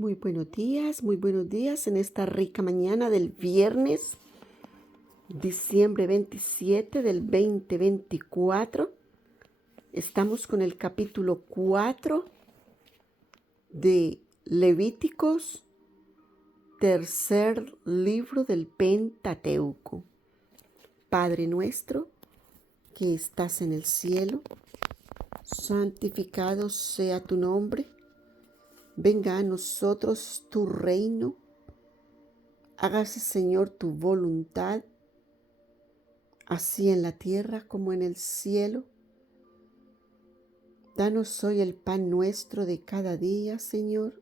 Muy buenos días en esta rica mañana del viernes, diciembre 27 del 2024. Estamos con el capítulo 4 de Levíticos, tercer libro del Pentateuco. Padre nuestro que estás en el cielo, santificado sea tu nombre. Venga a nosotros tu reino. Hágase, Señor, tu voluntad, así en la tierra como en el cielo. Danos hoy el pan nuestro de cada día, Señor.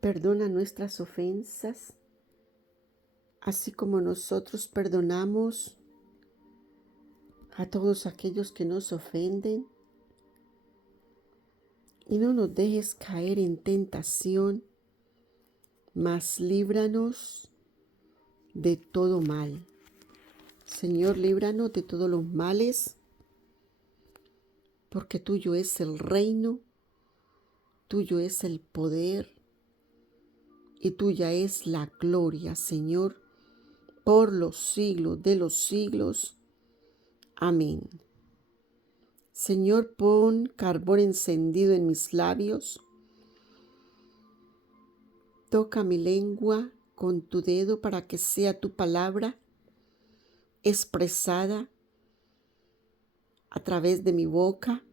Perdona nuestras ofensas, así como nosotros perdonamos a todos aquellos que nos ofenden. Y no nos dejes caer en tentación, mas líbranos de todo mal. Señor, líbranos de todos los males, porque tuyo es el reino, tuyo es el poder y tuya es la gloria, Señor, por los siglos de los siglos. Amén. Señor, pon carbón encendido en mis labios. Toca mi lengua con tu dedo para que sea tu palabra expresada a través de mi boca.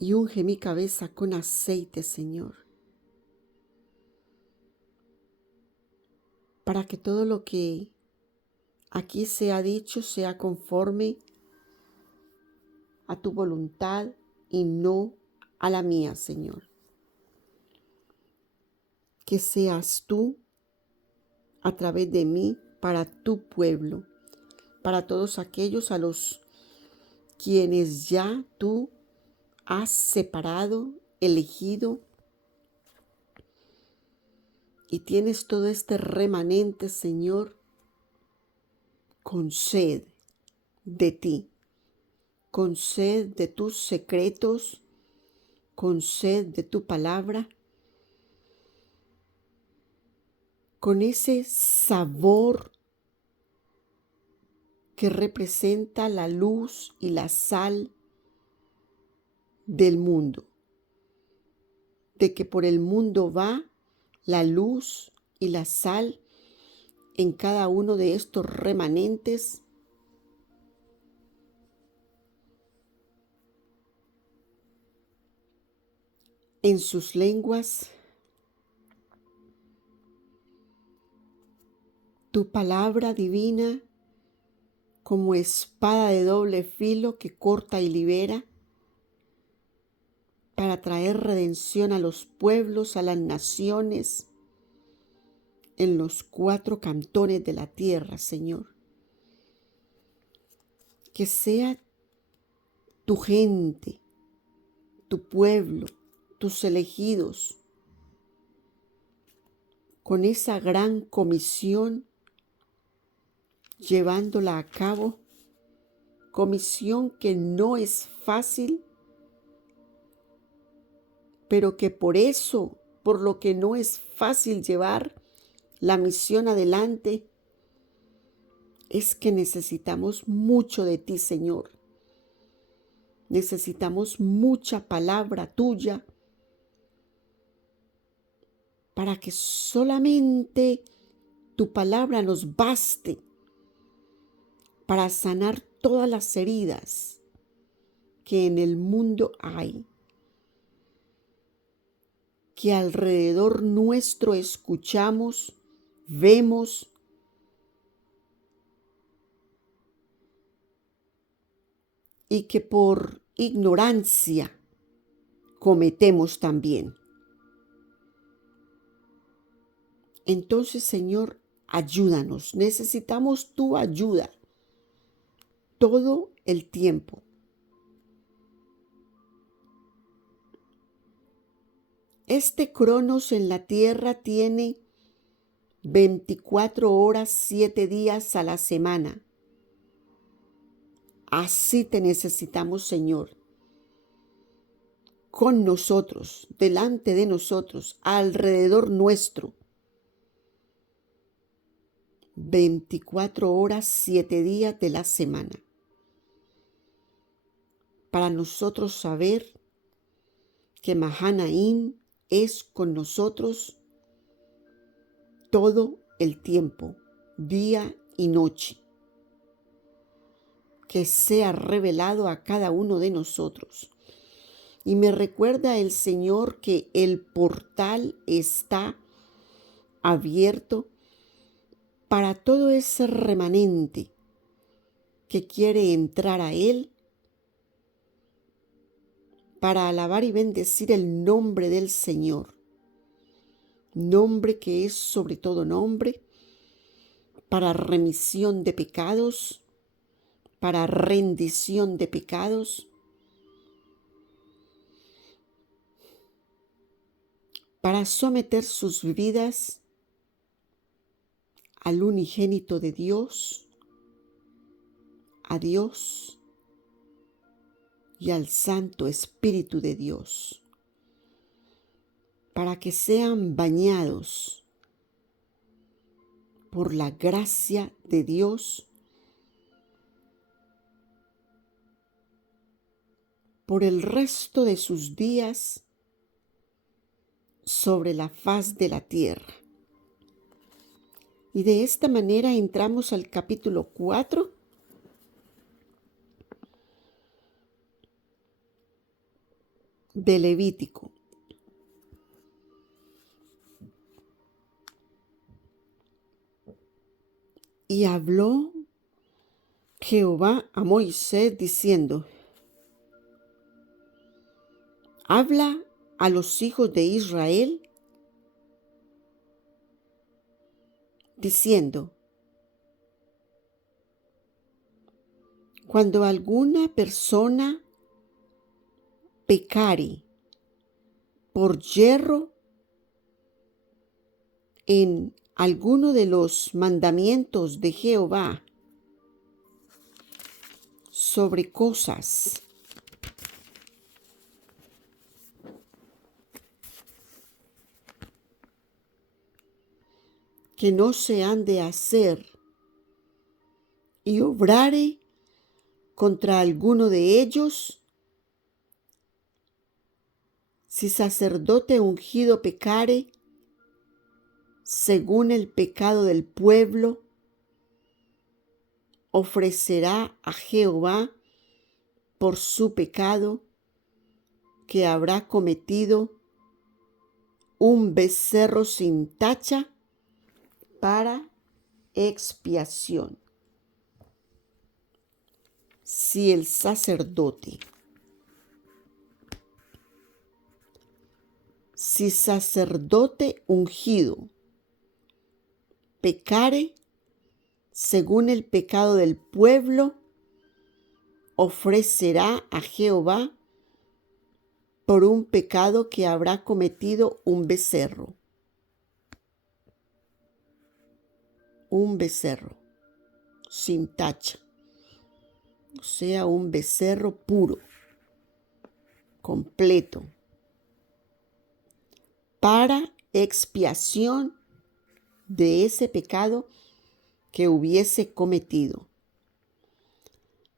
Y unge mi cabeza con aceite, Señor, para que todo lo que aquí se ha dicho sea conforme a tu voluntad y no a la mía, Señor. Que seas tú a través de mí para tu pueblo, para todos aquellos a los quienes ya tú has separado, elegido, y tienes todo este remanente, Señor, con sed de ti, con sed de tus secretos, con sed de tu palabra, con ese sabor que representa la luz y la sal del mundo, de que por el mundo va la luz y la sal en cada uno de estos remanentes. En sus lenguas, tu palabra divina como espada de doble filo que corta y libera para traer redención a los pueblos, a las naciones, en los 4 cantones de la tierra, Señor. Que sea tu gente, tu pueblo, tus elegidos, con esa gran comisión, llevándola a cabo, comisión que no es fácil, pero que por eso, por lo que no es fácil llevar la misión adelante, es que necesitamos mucho de ti, Señor. Necesitamos mucha palabra tuya para que solamente tu palabra nos baste para sanar todas las heridas que en el mundo hay, que alrededor nuestro escuchamos, vemos, y que por ignorancia cometemos también. Entonces, Señor, ayúdanos. Necesitamos tu ayuda todo el tiempo. Este Cronos en la tierra tiene 24 horas, 7 días a la semana. Así te necesitamos, Señor. con nosotros, delante de nosotros, alrededor nuestro, 24 horas, 7 días de la semana, para nosotros saber que Mahanaim es con nosotros todo el tiempo, día y noche, que sea revelado a cada uno de nosotros. Y me recuerda el Señor que el portal está abierto para todo ese remanente que quiere entrar a Él para alabar y bendecir el nombre del Señor, nombre que es sobre todo nombre, para remisión de pecados, para rendición de pecados, para someter sus vidas al unigénito de Dios, a Dios y al Santo Espíritu de Dios, para que sean bañados por la gracia de Dios, por el resto de sus días sobre la faz de la tierra. Y de esta manera entramos al capítulo 4 de Levítico. Y habló Jehová a Moisés diciendo: habla a los hijos de Israel diciendo: cuando alguna persona pecare por yerro en alguno de los mandamientos de Jehová sobre cosas que no se han de hacer, y obrare contra alguno de ellos, si sacerdote ungido pecare según el pecado del pueblo, ofrecerá a Jehová por su pecado que habrá cometido un becerro sin tacha para expiación. Si el sacerdote ungido pecare según el pecado del pueblo, ofrecerá a Jehová por un pecado que habrá cometido un becerro sin tacha, o sea, un becerro puro, completo, para expiación de ese pecado que hubiese cometido.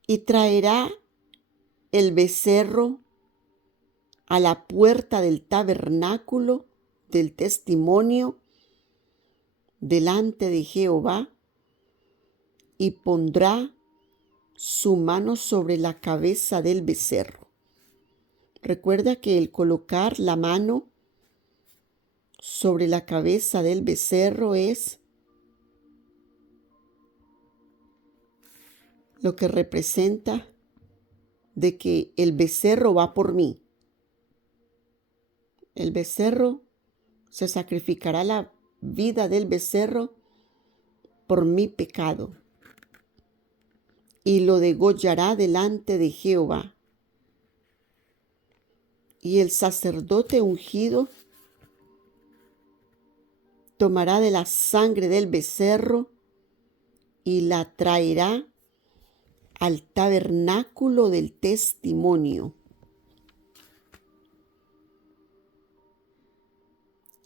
Y traerá el becerro a la puerta del tabernáculo del testimonio delante de Jehová, y pondrá su mano sobre la cabeza del becerro. Recuerda que el colocar la mano sobre la cabeza del becerro es lo que representa de que el becerro va por mí. El becerro, se sacrificará la vida del becerro por mi pecado, y lo degollará delante de Jehová. Y el sacerdote ungido tomará de la sangre del becerro y la traerá al tabernáculo del testimonio.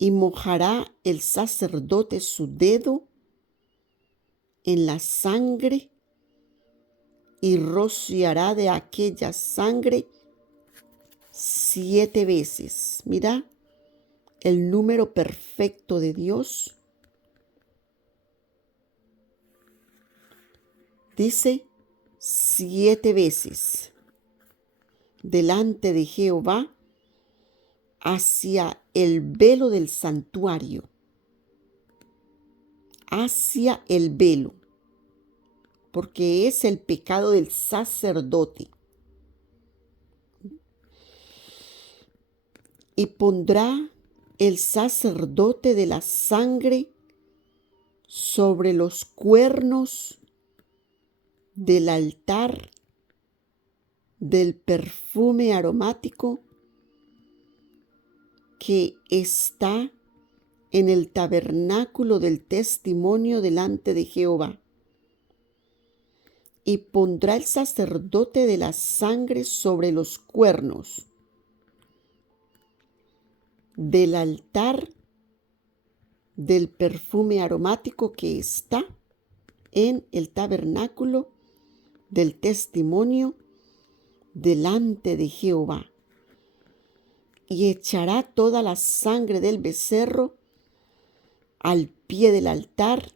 y mojará el sacerdote su dedo en la sangre y rociará de aquella sangre 7 veces. Mira el número perfecto de Dios. Dice 7 veces delante de Jehová hacia el velo del santuario. Hacia el velo. Porque es el pecado del sacerdote. Y pondrá el sacerdote de la sangre sobre los cuernos del altar del perfume aromático que está en el tabernáculo del testimonio delante de Jehová. Y pondrá el sacerdote de la sangre sobre los cuernos del altar del perfume aromático que está en el tabernáculo del testimonio delante de Jehová. Y echará toda la sangre del becerro al pie del altar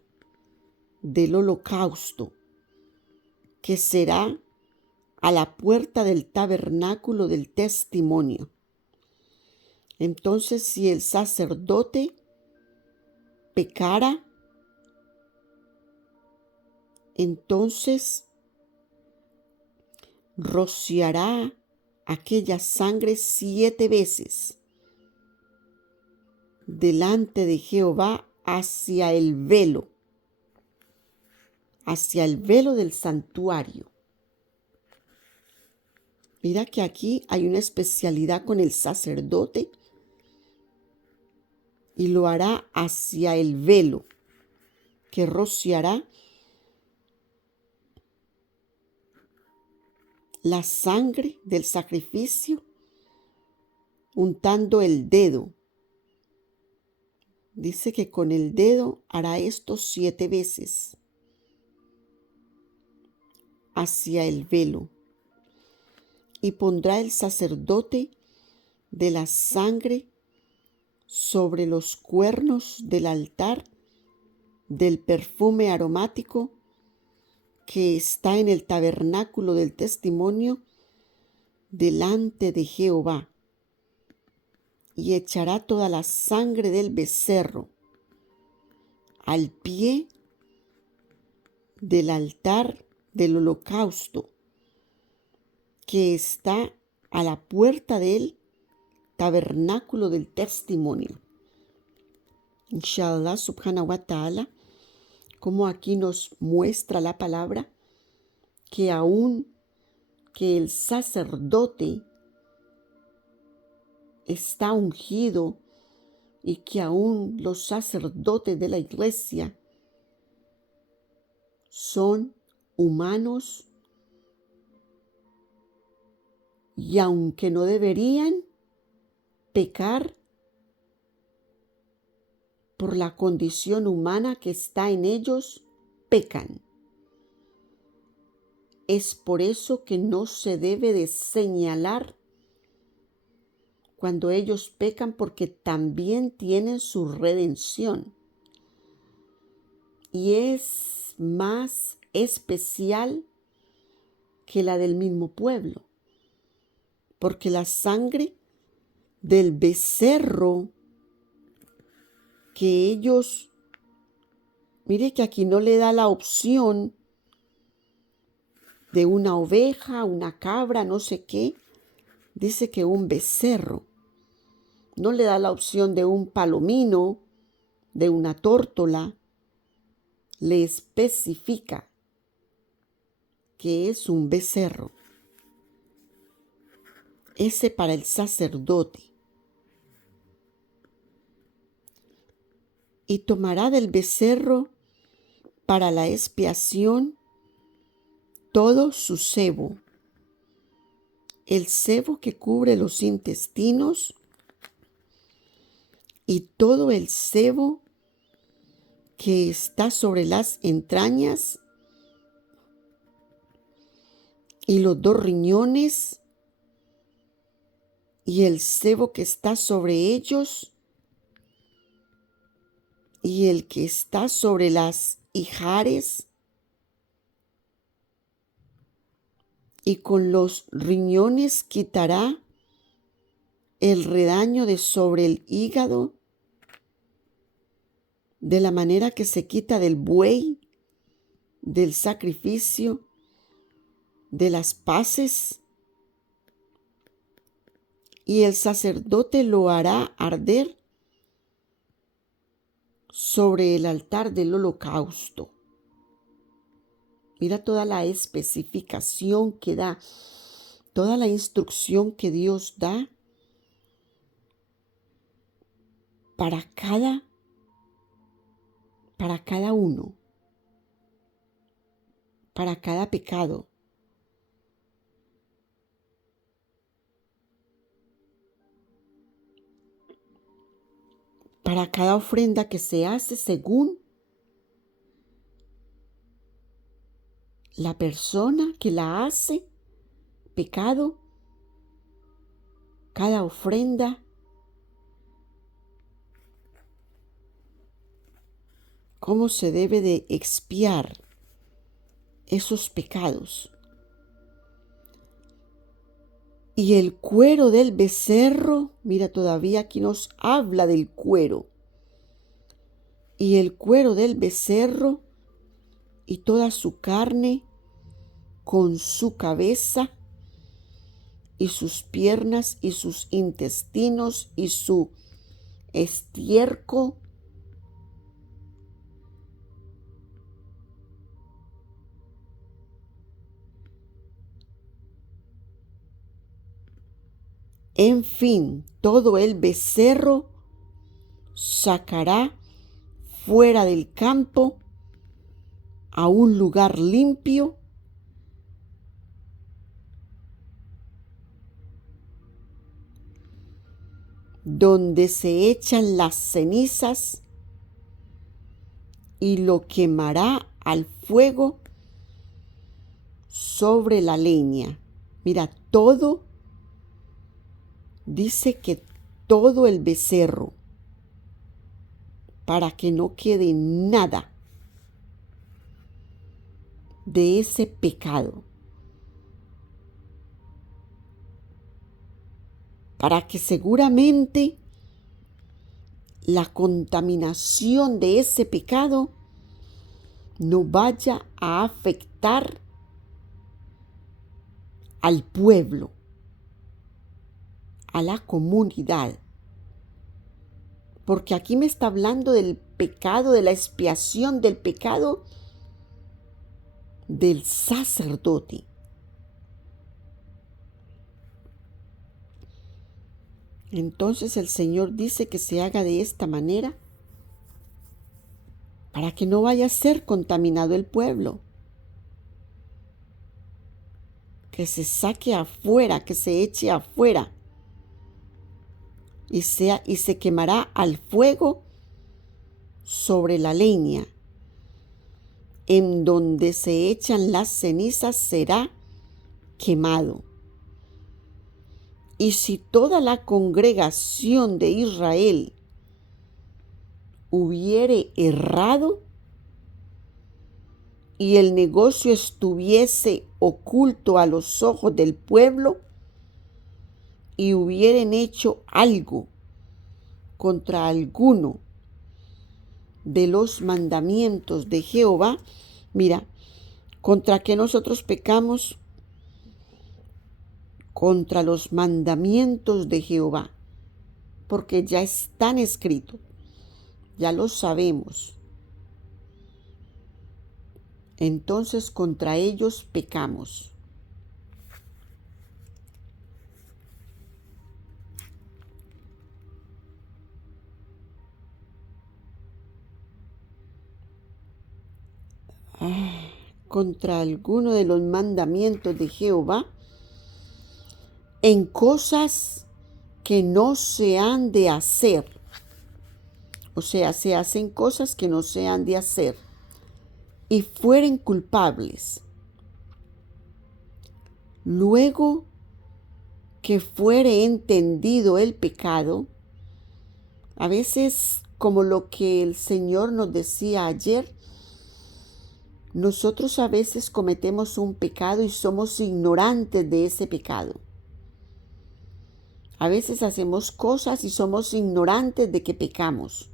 del holocausto, que será a la puerta del tabernáculo del testimonio. Entonces, si el sacerdote pecara, entonces rociará aquella sangre 7 veces delante de Jehová hacia el velo del santuario. Mira que aquí hay una especialidad con el sacerdote y lo hará hacia el velo, que rociará la sangre del sacrificio untando el dedo. Dice que con el dedo hará esto 7 veces hacia el velo. Y pondrá el sacerdote de la sangre sobre los cuernos del altar del perfume aromático que está en el tabernáculo del testimonio delante de Jehová. Y echará toda la sangre del becerro al pie del altar del holocausto que está a la puerta del tabernáculo del testimonio. Inshallah subhanahu wa ta'ala, como aquí nos muestra la palabra, que aún que el sacerdote está ungido y que aún los sacerdotes de la iglesia son humanos y aunque no deberían pecar por la condición humana que está en ellos, pecan. Es por eso que no se debe de señalar cuando ellos pecan, porque también tienen su redención. Y es más especial que la del mismo pueblo, porque la sangre del becerro que ellos, mire que aquí no le da la opción de una oveja, una cabra, no sé qué, dice que un becerro. No le da la opción de un palomino, de una tórtola. Le especifica que es un becerro. Ese para el sacerdote. Y tomará del becerro para la expiación todo su sebo, el sebo que cubre los intestinos, y todo el sebo que está sobre las entrañas, y los 2 riñones, y el sebo que está sobre ellos, y el que está sobre las ijares, y con los riñones quitará el redaño de sobre el hígado, de la manera que se quita del buey, del sacrificio, de las paces, y el sacerdote lo hará arder sobre el altar del holocausto. Mira toda la especificación que da, toda la instrucción que Dios da para cada uno, para cada pecado. Para cada ofrenda que se hace según la persona que la hace, pecado, cada ofrenda, cómo se debe de expiar esos pecados. Y el cuero del becerro, mira, todavía aquí nos habla del cuero. Y el cuero del becerro y toda su carne con su cabeza y sus piernas y sus intestinos y su estiércol, en fin, todo el becerro sacará fuera del campo a un lugar limpio, donde se echan las cenizas, y lo quemará al fuego sobre la leña. Mira, todo, dice que todo el becerro, para que no quede nada de ese pecado, para que seguramente la contaminación de ese pecado no vaya a afectar al pueblo, a la comunidad. Porque aquí me está hablando del pecado, de la expiación del pecado del sacerdote. Entonces el Señor dice que se haga de esta manera para que no vaya a ser contaminado el pueblo. Que se saque afuera, que se eche afuera y se quemará al fuego sobre la leña. En donde se echan las cenizas será quemado. Y si toda la congregación de Israel hubiere errado y el negocio estuviese oculto a los ojos del pueblo y hubieren hecho algo contra alguno de los mandamientos de Jehová, mira, ¿contra qué nosotros pecamos? Contra los mandamientos de Jehová, porque ya están escritos, ya lo sabemos. Entonces contra ellos pecamos. Contra alguno de los mandamientos de Jehová, en cosas que no se han de hacer. o sea, se hacen cosas que no se han de hacer, y fueren culpables, luego que fuere entendido el pecado, a veces, como lo que el Señor nos decía ayer, nosotros a veces cometemos un pecado y somos ignorantes de ese pecado. A veces hacemos cosas y somos ignorantes de que pecamos.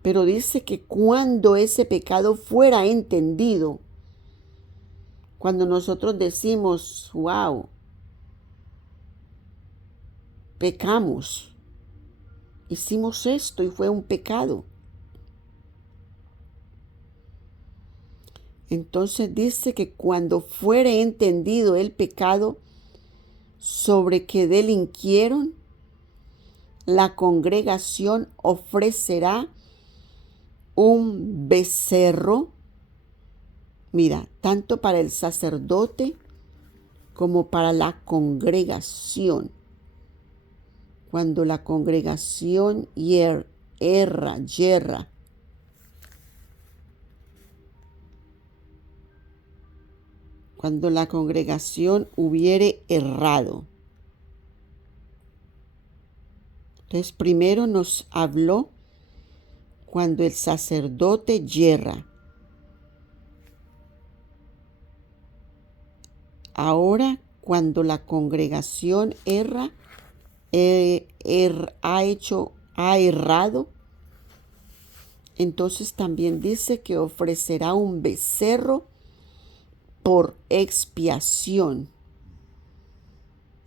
Pero dice que cuando ese pecado fuera entendido, cuando nosotros decimos, wow, pecamos, hicimos esto y fue un pecado. Entonces dice que cuando fuere entendido el pecado sobre que delinquieron, la congregación ofrecerá un becerro, mira, tanto para el sacerdote como para la congregación. Cuando la congregación yerra, cuando la congregación hubiere errado. Entonces, primero nos habló cuando el sacerdote yerra. Ahora, cuando la congregación ha errado, entonces también dice que ofrecerá un becerro por expiación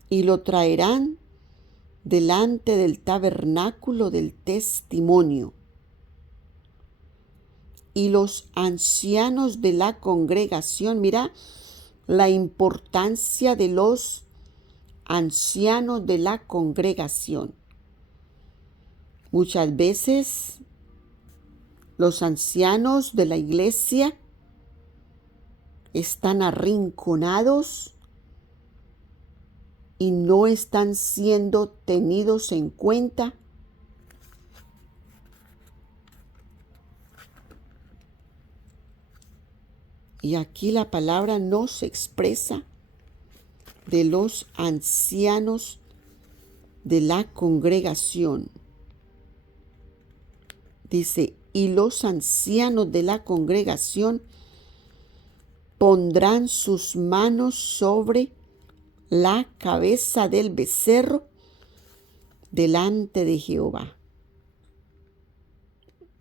y lo traerán delante del tabernáculo del testimonio. Y los ancianos de la congregación, mira la importancia de los ancianos de la congregación. Muchas veces los ancianos de la iglesia están arrinconados y no están siendo tenidos en cuenta. Y aquí la palabra nos expresa de los ancianos de la congregación. Dice, y los ancianos de la congregación pondrán sus manos sobre la cabeza del becerro delante de Jehová.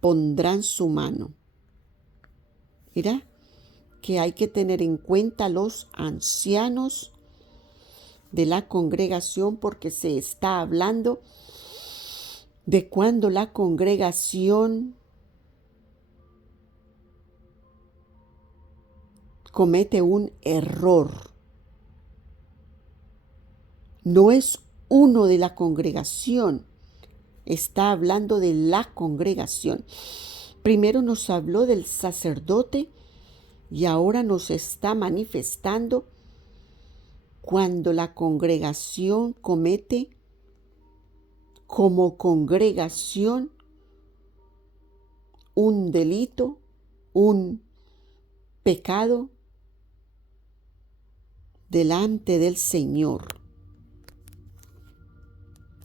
Pondrán su mano. Mira que hay que tener en cuenta los ancianos de la congregación, porque se está hablando de cuando la congregación comete un error. No es uno de la congregación, está hablando de la congregación. Primero nos habló del sacerdote y ahora nos está manifestando cuando la congregación comete como congregación un delito, un pecado delante del Señor.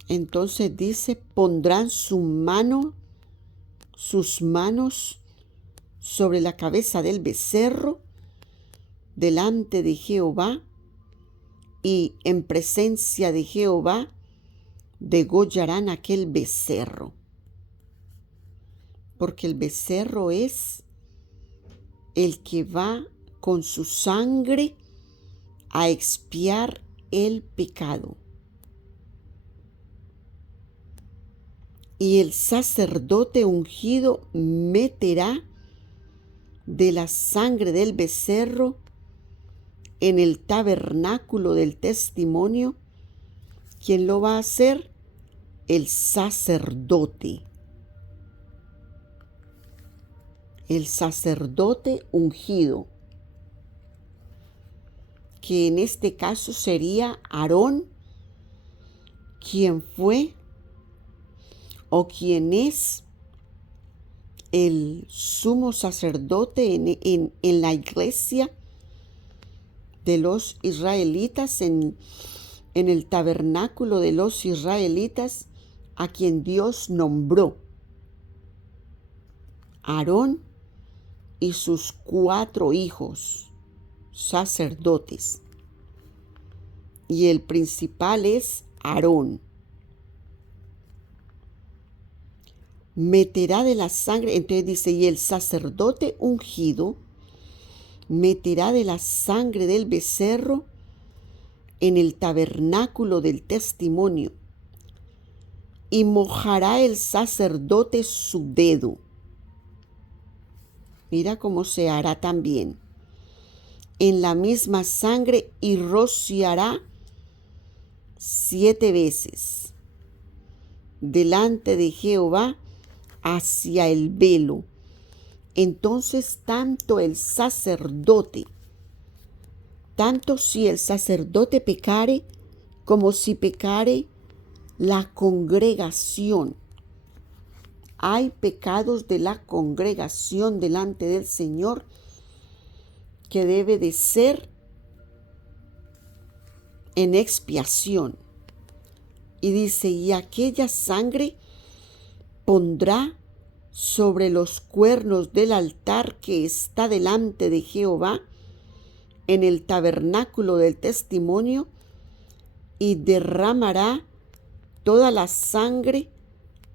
Entonces dice, pondrán sus manos sobre la cabeza del becerro delante de Jehová, y en presencia de Jehová degollarán aquel becerro. Porque el becerro es el que va con su sangre a expiar el pecado. Y el sacerdote ungido meterá de la sangre del becerro en el tabernáculo del testimonio. ¿Quién lo va a hacer? El sacerdote. El sacerdote ungido, que en este caso sería Aarón, quien fue o quien es el sumo sacerdote en la iglesia de los israelitas, en el tabernáculo de los israelitas, a quien Dios nombró. Aarón y sus 4 hijos, sacerdotes. Y el principal es Aarón. Meterá de la sangre, entonces dice, y el sacerdote ungido meterá de la sangre del becerro en el tabernáculo del testimonio, y mojará el sacerdote su dedo. Mira cómo se hará también. En la misma sangre y rociará 7 veces delante de Jehová hacia el velo. Entonces tanto si el sacerdote pecare, como si pecare la congregación. Hay pecados de la congregación delante del Señor que debe de ser en expiación. Y dice, y aquella sangre pondrá sobre los cuernos del altar que está delante de Jehová en el tabernáculo del testimonio, y derramará toda la sangre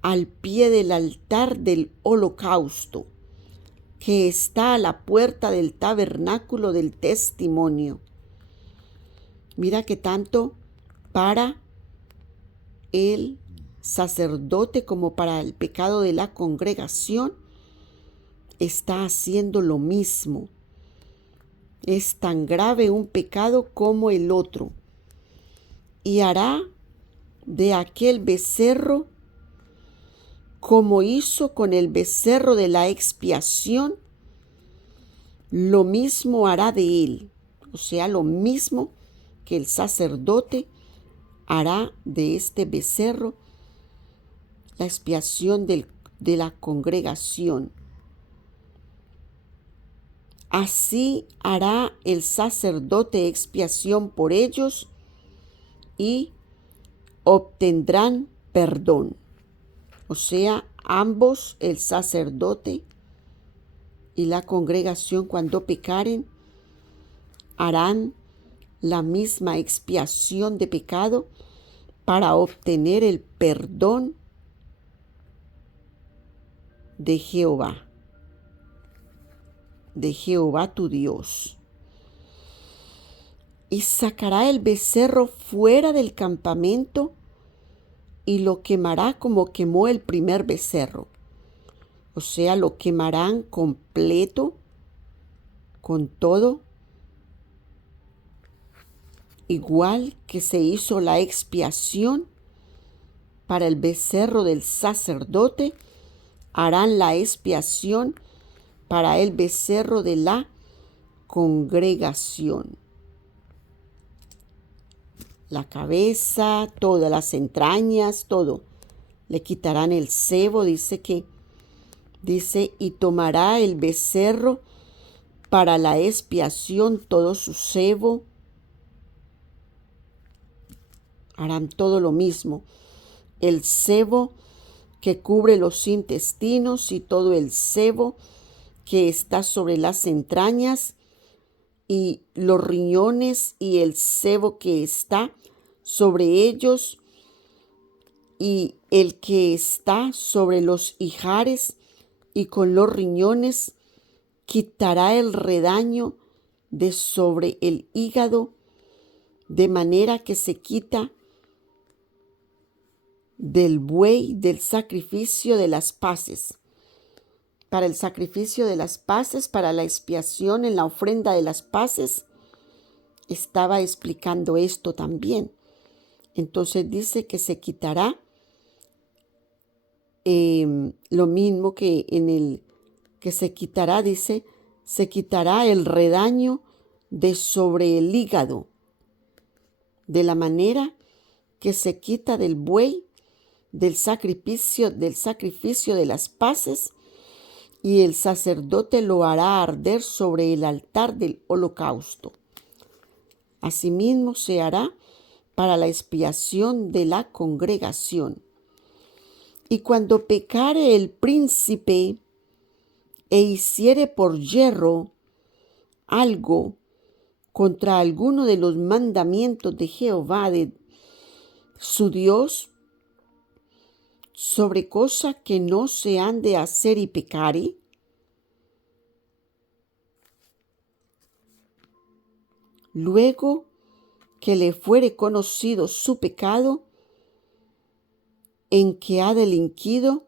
al pie del altar del holocausto, que está a la puerta del tabernáculo del testimonio. Mira que tanto para el sacerdote como para el pecado de la congregación está haciendo lo mismo. Es tan grave un pecado como el otro. Y hará de aquel becerro como hizo con el becerro de la expiación, lo mismo hará de él. O sea, lo mismo que el sacerdote hará de este becerro, la expiación de la congregación. Así hará el sacerdote expiación por ellos y obtendrán perdón. O sea, ambos, el sacerdote y la congregación, cuando pecaren, harán la misma expiación de pecado para obtener el perdón de Jehová tu Dios. Y sacará el becerro fuera del campamento y lo quemará como quemó el primer becerro. O sea, lo quemarán completo, con todo, igual que se hizo la expiación para el becerro del sacerdote, harán la expiación para el becerro de la congregación. La cabeza, todas las entrañas, todo. Le quitarán el sebo, dice, y tomará el becerro para la expiación todo su sebo. Harán todo lo mismo. El sebo que cubre los intestinos y todo el sebo que está sobre las entrañas y los riñones y el sebo que está sobre ellos y el que está sobre los ijares y con los riñones, quitará el redaño de sobre el hígado, de manera que se quita del buey del sacrificio de las paces. Para el sacrificio de las paces, para la expiación en la ofrenda de las paces, estaba explicando esto también. Entonces dice que se quitará lo mismo que en el que se quitará, dice, se quitará el redaño de sobre el hígado, de la manera que se quita del buey del sacrificio de las paces, y el sacerdote lo hará arder sobre el altar del holocausto. Asimismo se hará para la expiación de la congregación. Y cuando pecare el príncipe e hiciere por yerro algo contra alguno de los mandamientos de Jehová de su Dios, sobre cosa que no se han de hacer y pecare, luego que le fuere conocido su pecado en que ha delinquido,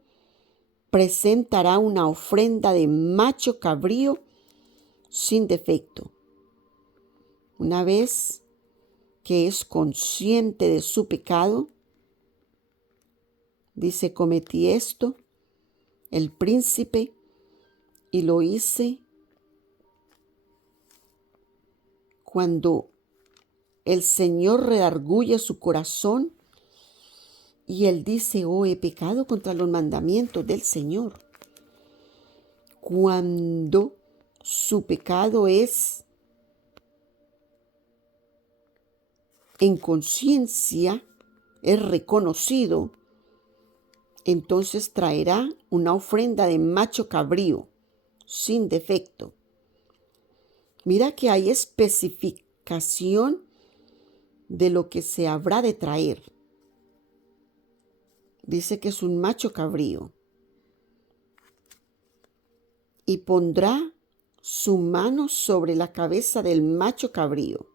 presentará una ofrenda de macho cabrío sin defecto. Una vez que es consciente de su pecado, dice: cometí esto, el príncipe, y lo hice cuando el Señor redarguye su corazón y él dice: oh, he pecado contra los mandamientos del Señor. Cuando su pecado es en conciencia, es reconocido, entonces traerá una ofrenda de macho cabrío sin defecto. Mira que hay especificación de lo que se habrá de traer. Dice que es un macho cabrío. Y pondrá su mano sobre la cabeza del macho cabrío.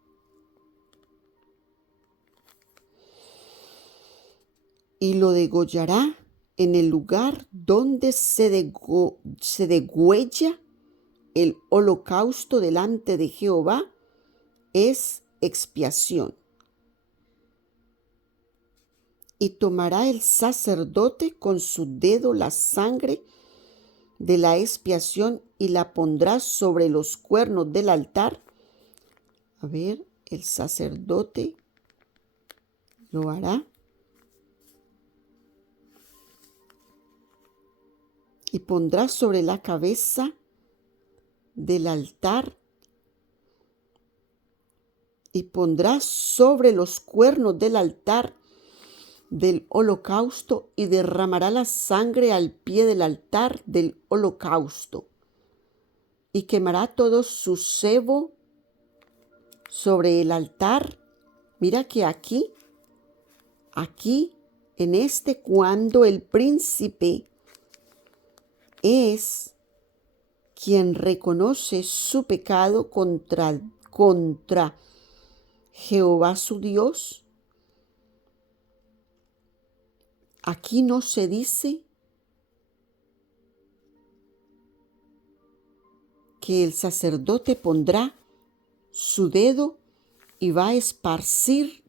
Y lo degollará en el lugar donde se degüella el holocausto delante de Jehová, es expiación. Y tomará el sacerdote con su dedo la sangre de la expiación y la pondrá sobre los cuernos del altar. A ver, el sacerdote lo hará. Y pondrá sobre la cabeza del altar y pondrá sobre los cuernos del altar del holocausto y derramará la sangre al pie del altar del holocausto y quemará todo su sebo sobre el altar. Mira que aquí, en cuando el príncipe es quien reconoce su pecado contra Jehová su Dios, aquí no se dice que el sacerdote pondrá su dedo y va a esparcir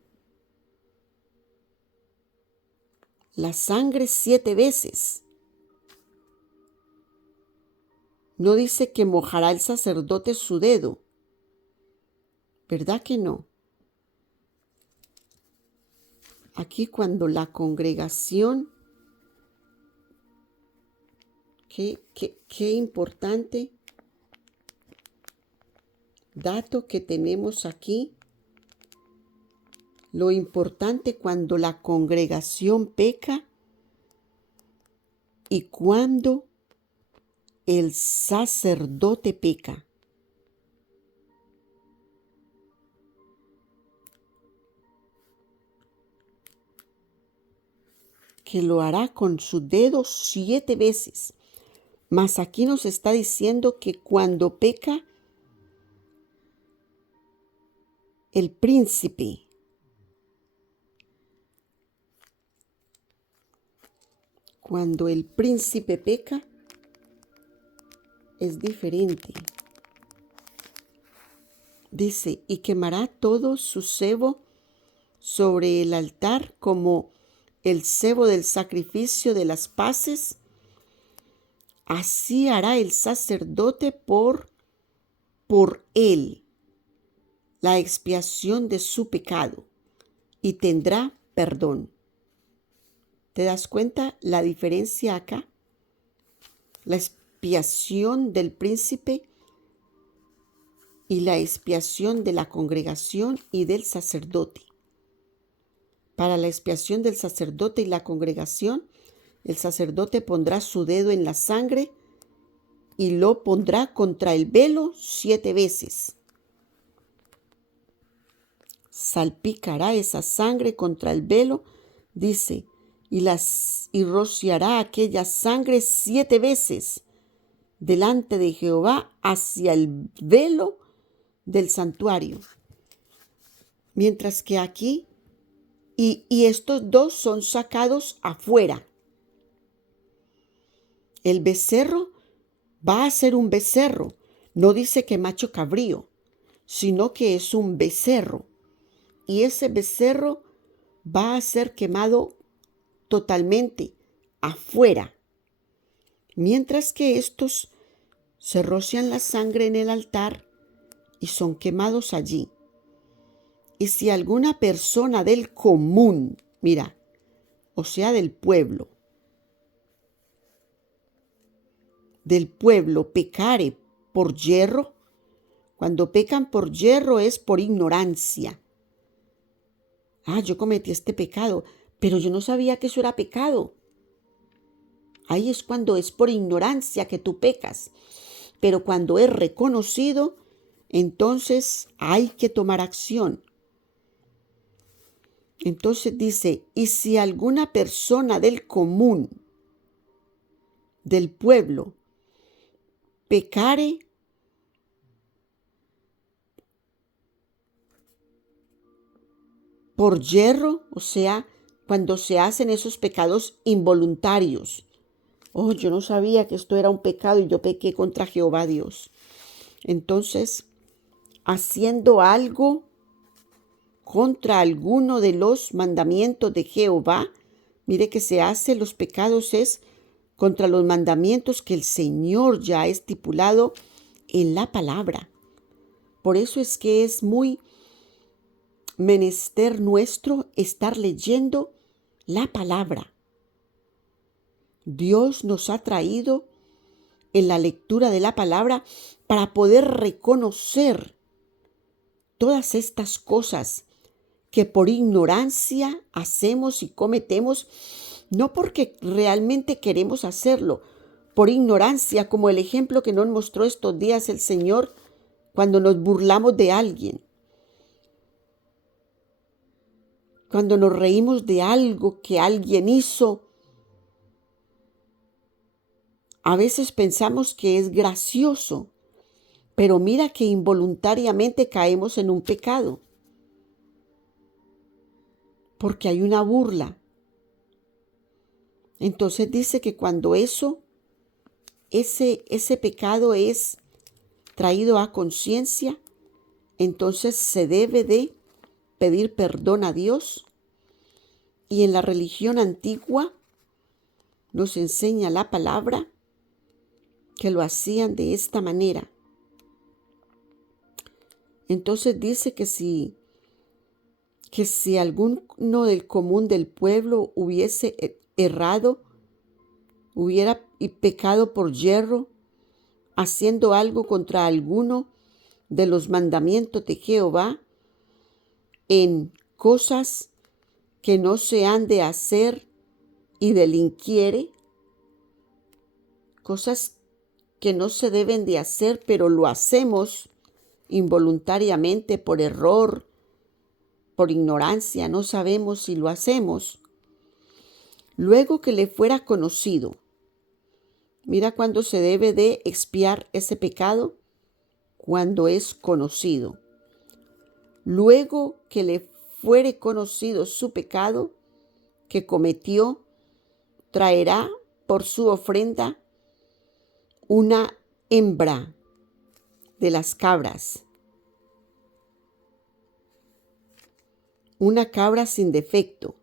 la sangre 7 veces. No dice que mojará el sacerdote su dedo. ¿Verdad que no? Aquí cuando la congregación, qué importante dato que tenemos aquí. Lo importante cuando la congregación peca y cuando el sacerdote peca. Que lo hará con su dedo 7 veces. Mas aquí nos está diciendo que cuando peca el príncipe, cuando el príncipe peca, es diferente. Dice: y quemará todo su sebo sobre el altar como el sebo del sacrificio de las paces. Así hará el sacerdote por él la expiación de su pecado y tendrá perdón. ¿Te das cuenta la diferencia acá? La expiación del príncipe y la expiación de la congregación y del sacerdote. Para la expiación del sacerdote y la congregación, el sacerdote pondrá su dedo en la sangre y lo pondrá contra el velo 7 veces. Salpicará esa sangre contra el velo, dice, y rociará aquella sangre 7 veces delante de Jehová hacia el velo del santuario. Mientras que aquí, y estos dos son sacados afuera. El becerro va a ser un becerro. No dice que macho cabrío, sino que es un becerro. Y ese becerro va a ser quemado totalmente afuera. Mientras que estos se rocian la sangre en el altar y son quemados allí. Y si alguna persona del común, mira, o sea, del pueblo pecare por yerro, cuando pecan por yerro es por ignorancia. Yo cometí este pecado, pero yo no sabía que eso era pecado. Ahí es cuando es por ignorancia que tú pecas. Pero cuando es reconocido, entonces hay que tomar acción. Entonces dice, y si alguna persona del común, del pueblo, pecare por yerro, o sea, cuando se hacen esos pecados involuntarios. Yo no sabía que esto era un pecado y yo pequé contra Jehová Dios. Entonces, haciendo algo contra alguno de los mandamientos de Jehová, mire que se hace los pecados es contra los mandamientos que el Señor ya ha estipulado en la palabra. Por eso es que es muy menester nuestro estar leyendo la palabra. Dios nos ha traído en la lectura de la palabra para poder reconocer todas estas cosas que por ignorancia hacemos y cometemos, no porque realmente queremos hacerlo, por ignorancia, como el ejemplo que nos mostró estos días el Señor cuando nos burlamos de alguien, cuando nos reímos de algo que alguien hizo. A veces pensamos que es gracioso, pero mira que involuntariamente caemos en un pecado, porque hay una burla. Entonces dice que cuando ese pecado es traído a conciencia, entonces se debe de pedir perdón a Dios. Y en la religión antigua nos enseña la palabra que lo hacían de esta manera. Entonces dice que si alguno del común del pueblo hubiese errado, hubiera pecado por yerro, haciendo algo contra alguno de los mandamientos de Jehová, en cosas que no se han de hacer y delinquiere, cosas que no se deben de hacer, pero lo hacemos involuntariamente por error, por ignorancia, no sabemos si lo hacemos. Luego que le fuera conocido, mira cuándo se debe de expiar ese pecado, cuando es conocido. Luego que le fuere conocido su pecado que cometió, traerá por su ofrenda una hembra de las cabras, una cabra sin defecto.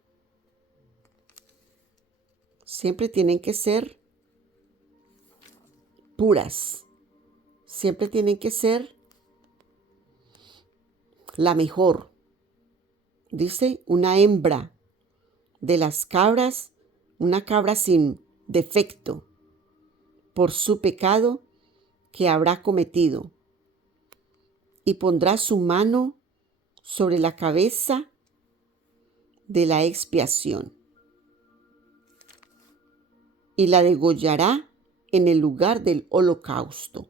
Siempre tienen que ser puras, siempre tienen que ser la mejor. Dice una hembra de las cabras una cabra sin defecto, por su pecado que habrá cometido, y pondrá su mano sobre la cabeza de la expiación, y la degollará en el lugar del holocausto.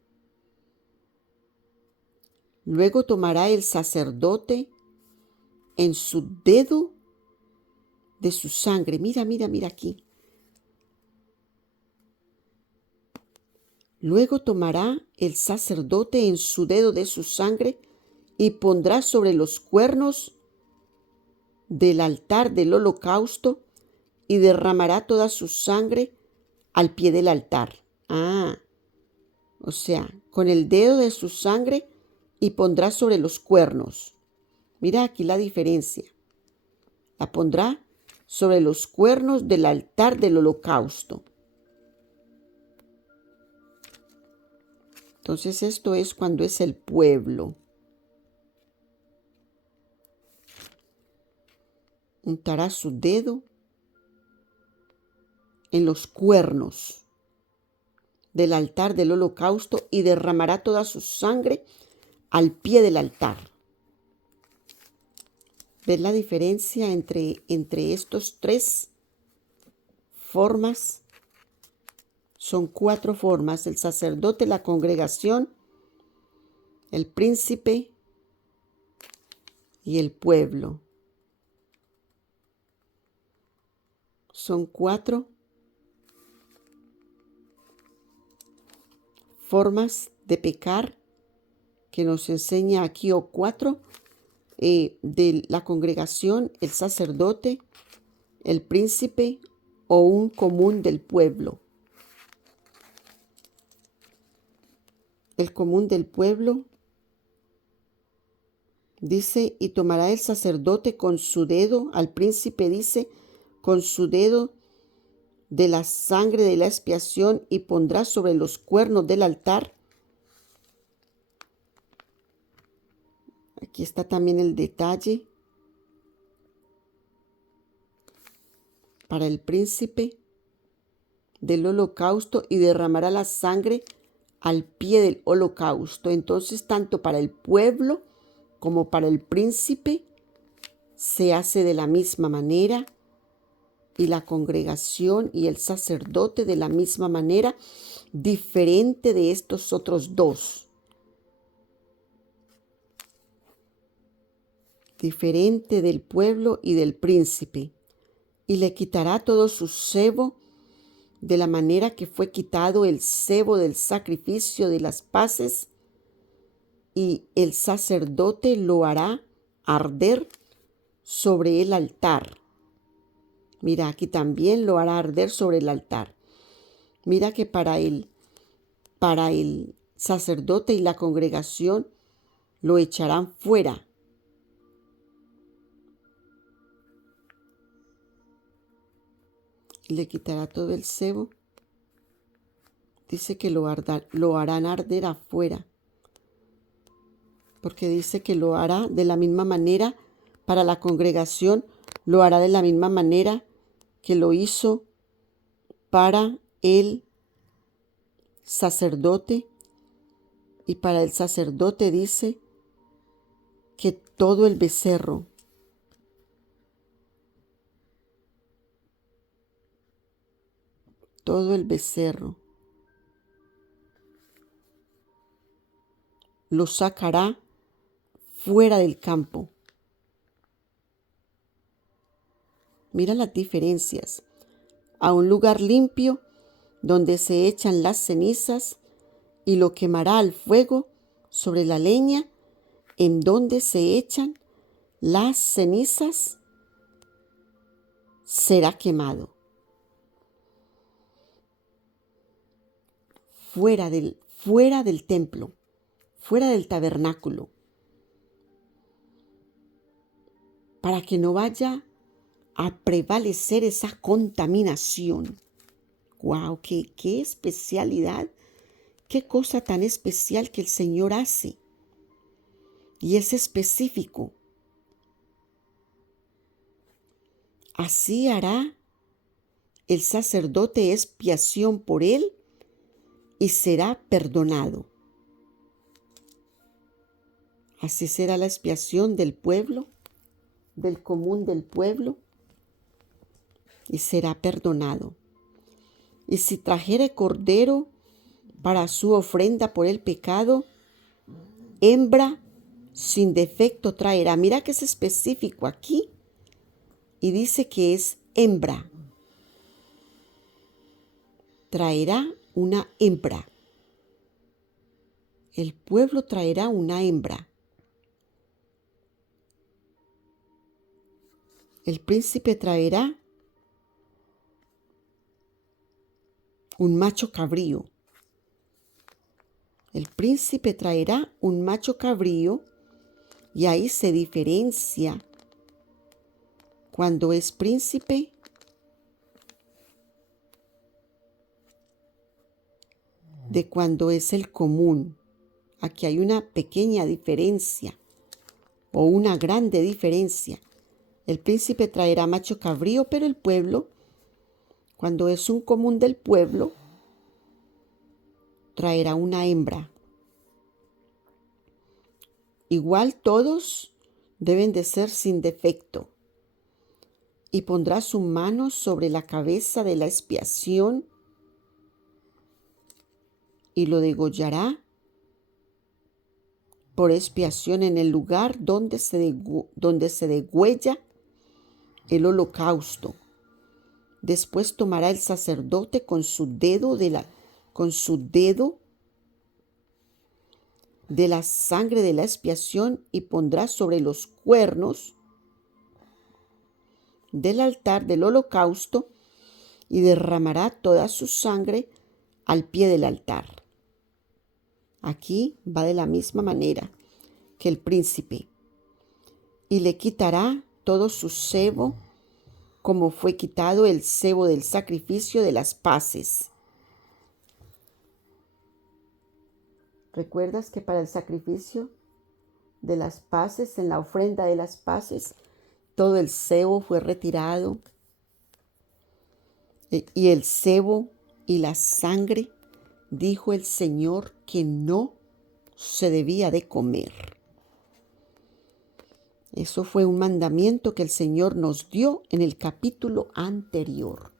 Luego tomará el sacerdote en su dedo de su sangre. Mira aquí. Luego tomará el sacerdote en su dedo de su sangre y pondrá sobre los cuernos del altar del holocausto y derramará toda su sangre al pie del altar. O sea, con el dedo de su sangre y pondrá sobre los cuernos. Mira aquí la diferencia. La pondrá sobre los cuernos del altar del holocausto. Entonces esto es cuando es el pueblo. Untará su dedo en los cuernos del altar del holocausto y derramará toda su sangre al pie del altar. ¿Ves la diferencia entre estos tres formas? Son 4 formas: el sacerdote, la congregación, el príncipe y el pueblo. Son 4 formas de pecar que nos enseña aquí, o 4 de la congregación, el sacerdote, el príncipe o un común del pueblo. El común del pueblo dice, y tomará el sacerdote con su dedo, al príncipe dice, con su dedo de la sangre de la expiación y pondrá sobre los cuernos del altar. Aquí está también el detalle. Para el príncipe del holocausto y derramará la sangre al pie del holocausto. Entonces, tanto para el pueblo como para el príncipe se hace de la misma manera, y la congregación y el sacerdote de la misma manera, diferente de estos otros dos. Diferente del pueblo y del príncipe. Y le quitará todo su sebo de la manera que fue quitado el sebo del sacrificio de las paces, y el sacerdote lo hará arder sobre el altar. Mira, aquí también lo hará arder sobre el altar. Mira que para el sacerdote y la congregación lo echarán fuera. Le quitará todo el sebo. Dice que lo harán arder afuera, porque dice que lo hará de la misma manera para la congregación, lo hará de la misma manera que lo hizo para el sacerdote. Y para el sacerdote dice que todo el becerro lo sacará fuera del campo. Mira las diferencias. A un lugar limpio donde se echan las cenizas, y lo quemará al fuego sobre la leña en donde se echan las cenizas, será quemado. Fuera del templo, fuera del tabernáculo, para que no vaya a prevalecer esa contaminación. ¡Wow! ¡Qué especialidad! ¡Qué cosa tan especial que el Señor hace! Y es específico. Así hará el sacerdote expiación por él y será perdonado. Así será la expiación del pueblo, del común del pueblo, y será perdonado. Y si trajere cordero para su ofrenda por el pecado, hembra sin defecto traerá. Mira que es específico aquí y dice que es hembra. Traerá una hembra. El pueblo traerá una hembra. El príncipe traerá un macho cabrío. El príncipe traerá un macho cabrío y ahí se diferencia cuando es príncipe de cuando es el común. Aquí hay una pequeña diferencia o una grande diferencia. El príncipe traerá macho cabrío, pero el pueblo, cuando es un común del pueblo, traerá una hembra. Igual todos deben de ser sin defecto. Y pondrá su mano sobre la cabeza de la expiación y lo degollará por expiación en el lugar donde se degüella el holocausto. Después tomará el sacerdote con su dedo de la sangre de la expiación y pondrá sobre los cuernos del altar del holocausto y derramará toda su sangre al pie del altar. Aquí va de la misma manera que el príncipe. Y le quitará todo su sebo, como fue quitado el sebo del sacrificio de las paces. ¿Recuerdas que para el sacrificio de las paces, en la ofrenda de las paces, todo el sebo fue retirado? Y el sebo y la sangre, dijo el Señor, que no se debía de comer. Eso fue un mandamiento que el Señor nos dio en el capítulo anterior.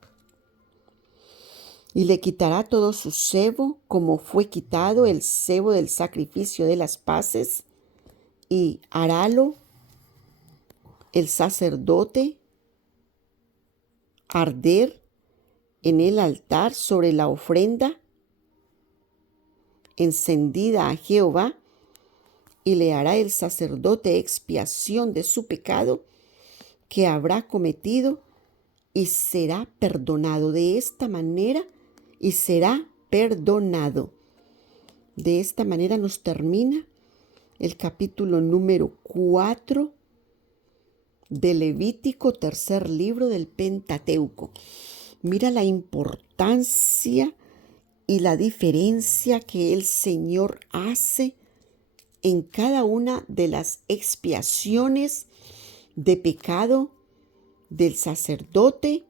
Y le quitará todo su sebo, como fue quitado el sebo del sacrificio de las paces, y harálo el sacerdote arder en el altar sobre la ofrenda encendida a Jehová, y le hará el sacerdote expiación de su pecado que habrá cometido, y será perdonado. De esta manera, y será perdonado. De esta manera nos termina el capítulo número 4 de Levítico, tercer libro del Pentateuco. Mira la importancia y la diferencia que el Señor hace en cada una de las expiaciones de pecado del sacerdote,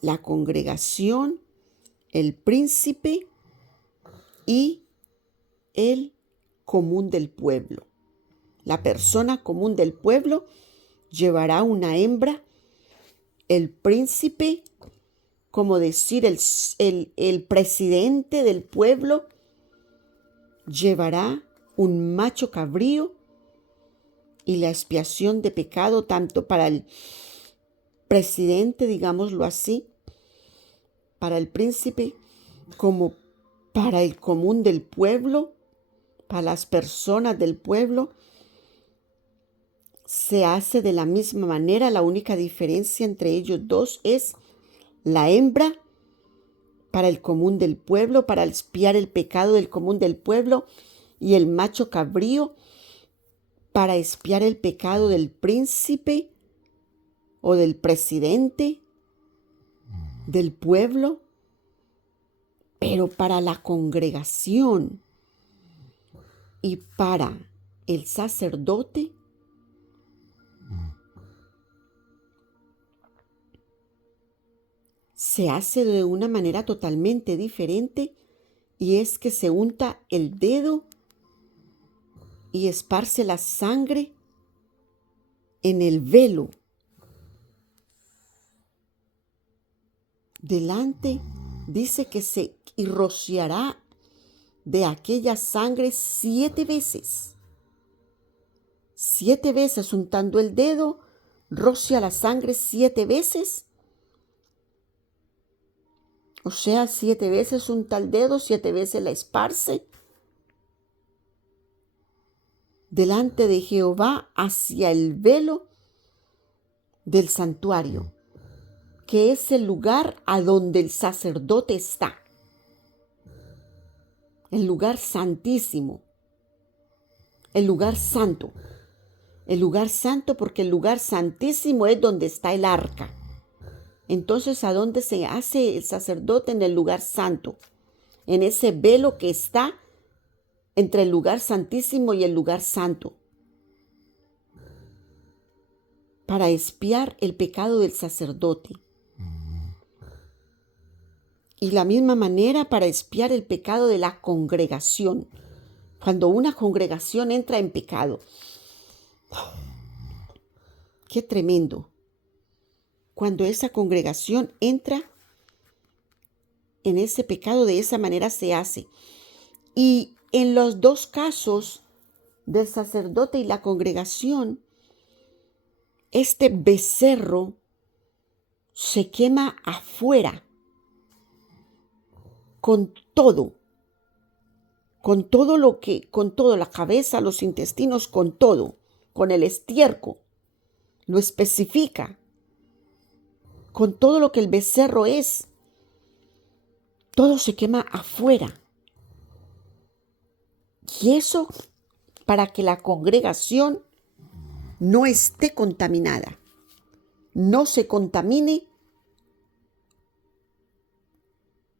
la congregación, el príncipe y el común del pueblo. La persona común del pueblo llevará una hembra, el príncipe, como decir el presidente del pueblo, llevará un macho cabrío, y la expiación de pecado tanto para el presidente, digámoslo así, para el príncipe, como para el común del pueblo, para las personas del pueblo, se hace de la misma manera. La única diferencia entre ellos dos es la hembra para el común del pueblo, para expiar el pecado del común del pueblo, y el macho cabrío para expiar el pecado del príncipe o del presidente del pueblo. Pero para la congregación y para el sacerdote, se hace de una manera totalmente diferente, y es que se unta el dedo y esparce la sangre en el velo. Delante dice que se rociará de aquella sangre 7 veces. 7 veces untando el dedo, rocia la sangre 7 veces. O sea, 7 veces unta el dedo, 7 veces la esparce delante de Jehová hacia el velo del santuario, que es el lugar a donde el sacerdote está. El lugar santísimo, el lugar santo. El lugar santo, porque el lugar santísimo es donde está el arca. Entonces, ¿a dónde se hace el sacerdote? En el lugar santo, en ese velo que está entre el lugar santísimo y el lugar santo, para expiar el pecado del sacerdote. Y la misma manera para expiar el pecado de la congregación. Cuando una congregación entra en pecado, qué tremendo. Cuando esa congregación entra en ese pecado, de esa manera se hace. Y en los dos casos del sacerdote y la congregación, este becerro se quema afuera con todo la cabeza, los intestinos, con todo, con el estiércol, lo especifica, con todo lo que el becerro es, todo se quema afuera. Y eso para que la congregación no esté contaminada, no se contamine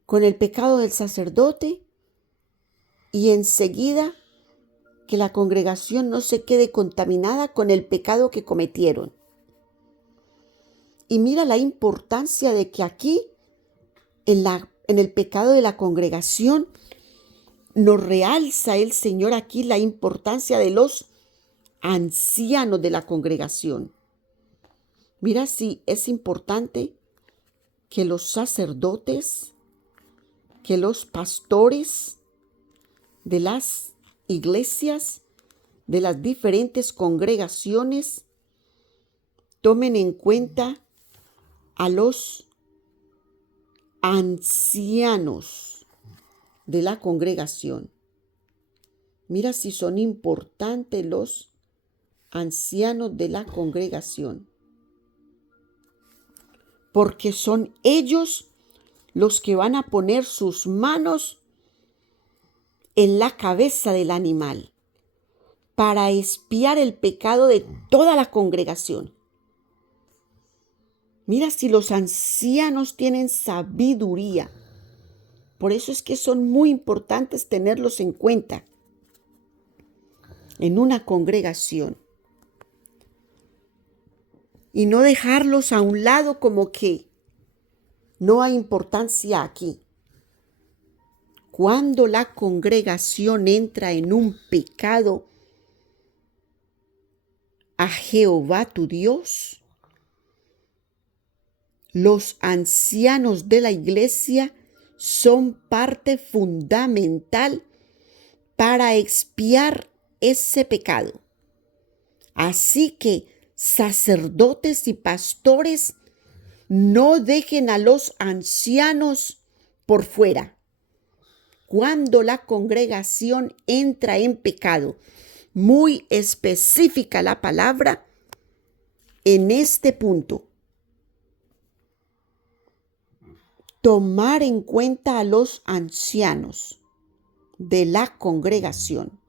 con el pecado del sacerdote, y enseguida que la congregación no se quede contaminada con el pecado que cometieron. Y mira la importancia de que aquí, en el pecado de la congregación, nos realza el Señor aquí la importancia de los ancianos de la congregación. Mira si es importante que los sacerdotes, que los pastores de las iglesias, de las diferentes congregaciones, tomen en cuenta a los ancianos de la congregación. Mira si son importantes los ancianos de la congregación, porque son ellos los que van a poner sus manos en la cabeza del animal para expiar el pecado de toda la congregación. Mira si los ancianos tienen sabiduría. Por eso es que son muy importantes tenerlos en cuenta en una congregación y no dejarlos a un lado como que no hay importancia aquí. Cuando la congregación entra en un pecado a Jehová tu Dios, los ancianos de la iglesia son parte fundamental para expiar ese pecado. Así que sacerdotes y pastores, no dejen a los ancianos por fuera. Cuando la congregación entra en pecado, muy específica la palabra en este punto. Tomar en cuenta a los ancianos de la congregación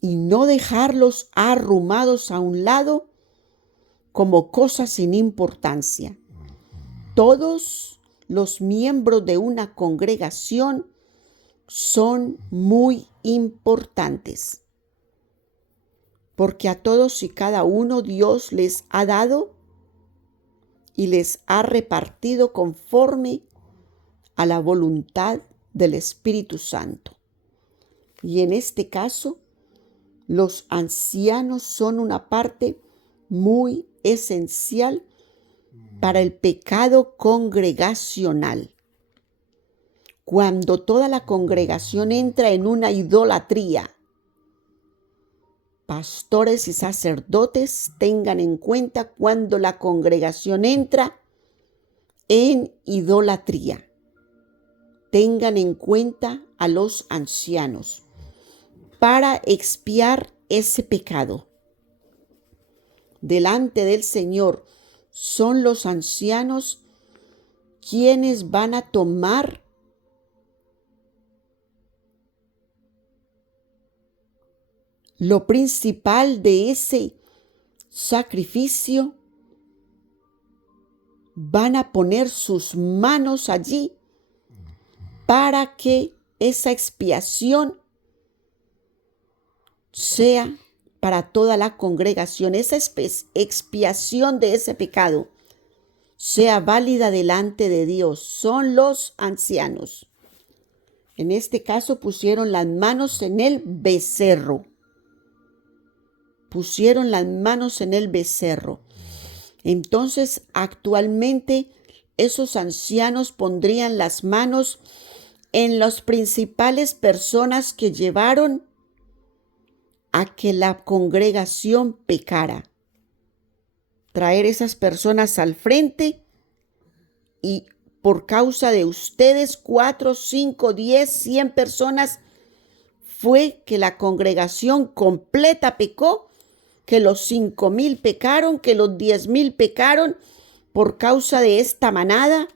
y no dejarlos arrumados a un lado como cosas sin importancia. Todos los miembros de una congregación son muy importantes, porque a todos y cada uno Dios les ha dado y les ha repartido conforme a la voluntad del Espíritu Santo. Y en este caso, los ancianos son una parte muy esencial para el pecado congregacional. Cuando toda la congregación entra en una idolatría, pastores y sacerdotes tengan en cuenta cuando la congregación entra en idolatría. Tengan en cuenta a los ancianos para expiar ese pecado. Delante del Señor son los ancianos quienes van a tomar lo principal de ese sacrificio, van a poner sus manos allí para que esa expiación sea para toda la congregación, esa expiación de ese pecado sea válida delante de Dios. Son los ancianos. En este caso pusieron las manos en el becerro. Pusieron las manos en el becerro. Entonces, actualmente, esos ancianos pondrían las manos en las principales personas que llevaron a que la congregación pecara. Traer esas personas al frente y por causa de ustedes, 4, 5, 10, 100 personas, fue que la congregación completa pecó, que los 5,000 pecaron, que los 10,000 pecaron por causa de esta manada.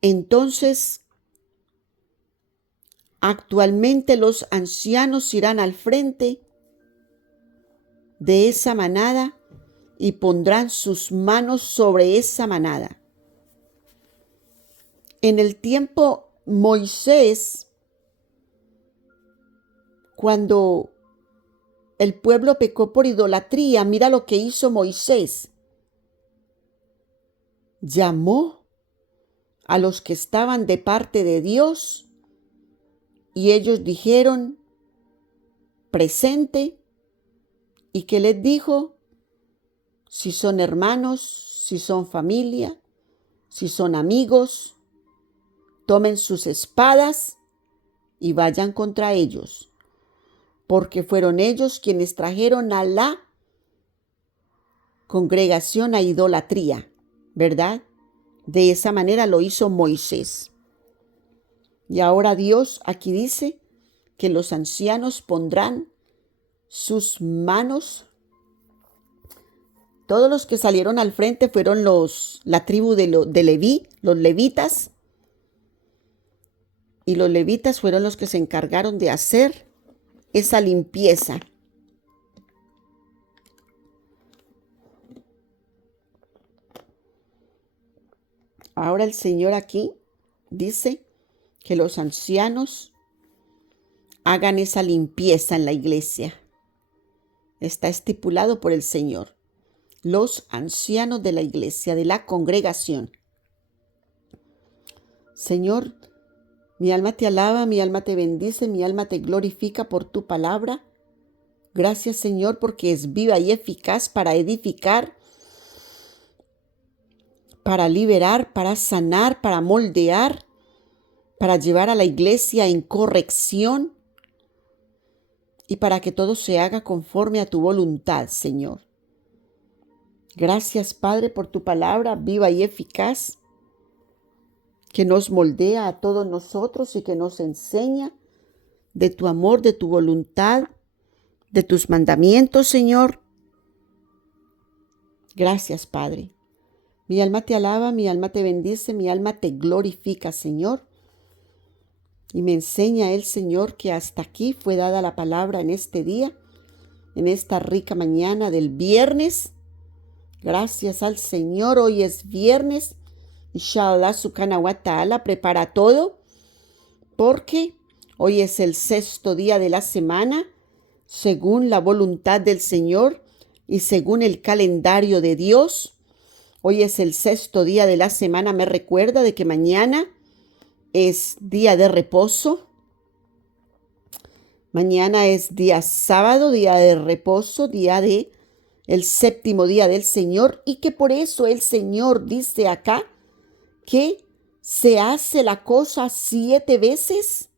Entonces, actualmente los ancianos irán al frente de esa manada y pondrán sus manos sobre esa manada. En el tiempo Moisés, cuando el pueblo pecó por idolatría, mira lo que hizo Moisés. Llamó a los que estaban de parte de Dios y ellos dijeron, presente. ¿Y qué les dijo? Si son hermanos, si son familia, si son amigos, tomen sus espadas y vayan contra ellos, porque fueron ellos quienes trajeron a la congregación a idolatría, ¿verdad? De esa manera lo hizo Moisés. Y ahora Dios aquí dice que los ancianos pondrán sus manos. Todos los que salieron al frente fueron la tribu de Leví, los levitas. Y los levitas fueron los que se encargaron de hacer esa limpieza. Ahora el Señor aquí dice que los ancianos hagan esa limpieza en la iglesia. Está estipulado por el Señor. Los ancianos de la iglesia, de la congregación. Señor, mi alma te alaba, mi alma te bendice, mi alma te glorifica por tu palabra. Gracias, Señor, porque es viva y eficaz para edificar, para liberar, para sanar, para moldear, para llevar a la iglesia en corrección y para que todo se haga conforme a tu voluntad, Señor. Gracias, Padre, por tu palabra viva y eficaz, que nos moldea a todos nosotros y que nos enseña de tu amor, de tu voluntad, de tus mandamientos, Señor. Gracias, Padre. Mi alma te alaba, mi alma te bendice, mi alma te glorifica, Señor. Y me enseña el Señor que hasta aquí fue dada la palabra en este día, en esta rica mañana del viernes. Gracias al Señor, hoy es viernes. Inshallah, Subhanahu wa ta'ala prepara todo, porque hoy es el 6º día de la semana, según la voluntad del Señor. y según el calendario de Dios, hoy es el 6º día de la semana. Me recuerda de que mañana es día de reposo. Mañana es día sábado, día de reposo, día de el 7º día del Señor, y que por eso el Señor dice acá que se hace la cosa 7 veces,